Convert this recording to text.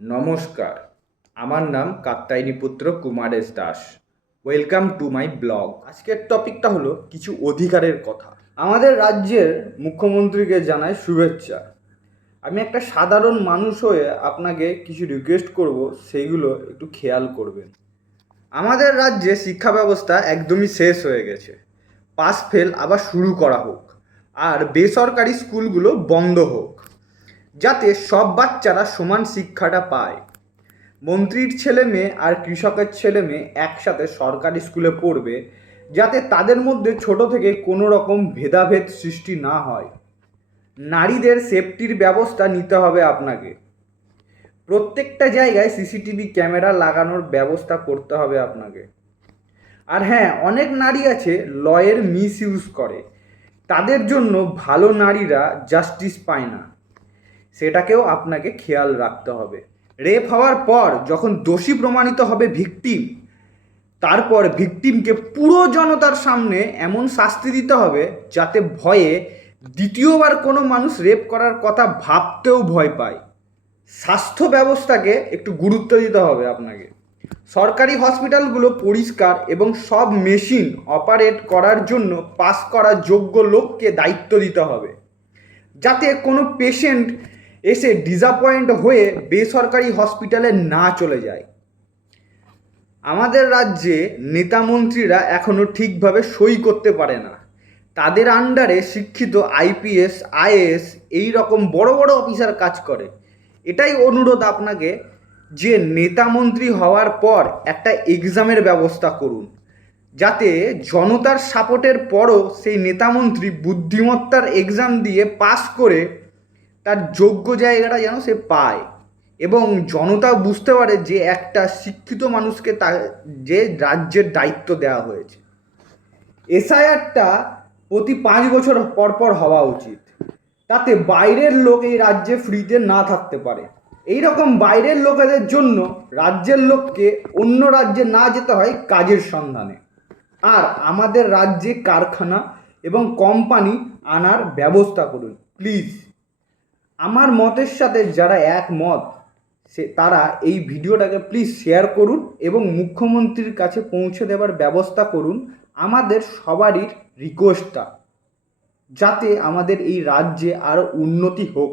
নমস্কার, আমার নাম কাত্যায়নী পুত্র Kumaresh Das. Welcome to my blog. আজকের টপিকটা হলো কিছু অধিকারের কথা। আমাদের রাজ্যের মুখ্যমন্ত্রীকে জানাই শুভেচ্ছা। আমি একটা সাধারণ মানুষ হয়ে আপনাকে কিছু রিকোয়েস্ট করব, সেইগুলো একটু খেয়াল করবেন। আমাদের রাজ্যে শিক্ষা ব্যবস্থা একদমই শেষ হয়ে গেছে। পাস ফেল আবার শুরু করা হোক, আর বেসরকারি স্কুলগুলো বন্ধ হোক, যাতে সব বাচ্চারা সমান শিক্ষাটা পায়। মন্ত্রীর ছেলে মেয়ে আর কৃষকের ছেলে মেয়ে একসাথে সরকারি স্কুলে পড়বে, যাতে তাদের মধ্যে ছোট থেকে কোনো রকম ভেদাভেদ সৃষ্টি না হয়। নারীদের সেফটির ব্যবস্থা নিতে হবে আপনাকে। প্রত্যেকটা জায়গায় সিসিটিভি ক্যামেরা লাগানোর ব্যবস্থা করতে হবে আপনাকে। আর হ্যাঁ, অনেক নারী আছে লয়ের মিসইউজ করে, তাদের জন্য ভালো নারীরা জাস্টিস পায় না, সেটাকেও আপনাকে খেয়াল রাখতে হবে। রেপ হওয়ার পর যখন দোষী প্রমাণিত হবে ভিকটিম, তারপর ভিকটিমকে পুরো জনতার সামনে এমন শাস্তি দিতে হবে যাতে ভয়ে দ্বিতীয়বার কোনো মানুষ রেপ করার কথা ভাবতেও ভয় পায়। স্বাস্থ্য ব্যবস্থাকে একটু গুরুত্ব দিতে হবে আপনাকে। সরকারি হসপিটালগুলো পরিষ্কার এবং সব মেশিন অপারেট করার জন্য পাস করা যোগ্য লোককে দায়িত্ব দিতে হবে, যাতে কোনো পেশেন্ট এসে ডিসঅ্যাপয়েন্ট হয়ে বেসরকারি হসপিটালে না চলে যায়। আমাদের রাজ্যে নেতামন্ত্রীরা এখনও ঠিকভাবে সই করতে পারে না। তাদের আন্ডারে শিক্ষিত আইপিএস আইএএস এই রকম বড় বড় অফিসার কাজ করে। এটাই অনুরোধ আপনাকে যে নেতামন্ত্রী হওয়ার পর একটা এক্সামের ব্যবস্থা করুন, যাতে জনতার সাপোর্টের পরও সেই নেতামন্ত্রী বুদ্ধিমত্তার এক্সাম দিয়ে পাস করে তার যোগ্য জায়গাটা যেন সে পায়, এবং জনতা বুঝতে পারে যে একটা শিক্ষিত মানুষকে তার যে রাজ্যের দায়িত্ব দেওয়া হয়েছে। এসআইআরটা প্রতি 5 বছর পর পর হওয়া উচিত, তাতে বাইরের লোক এই রাজ্যে ফ্রিতে না থাকতে পারে। এই রকম বাইরের লোকেদের জন্য রাজ্যের লোককে অন্য রাজ্যে না যেতে হয় কাজের সন্ধানে। আর আমাদের রাজ্যে কারখানা এবং কোম্পানি আনার ব্যবস্থা করুন প্লিজ। আমার মতের সাথে যারা একমত তারা এই ভিডিওটাকে প্লিজ শেয়ার করুন এবং মুখ্যমন্ত্রীর কাছে পৌঁছে দেওয়ার ব্যবস্থা করুন। আমাদের সবারই রিকোয়েস্টটা, যাতে আমাদের এই রাজ্যে আরও উন্নতি হোক।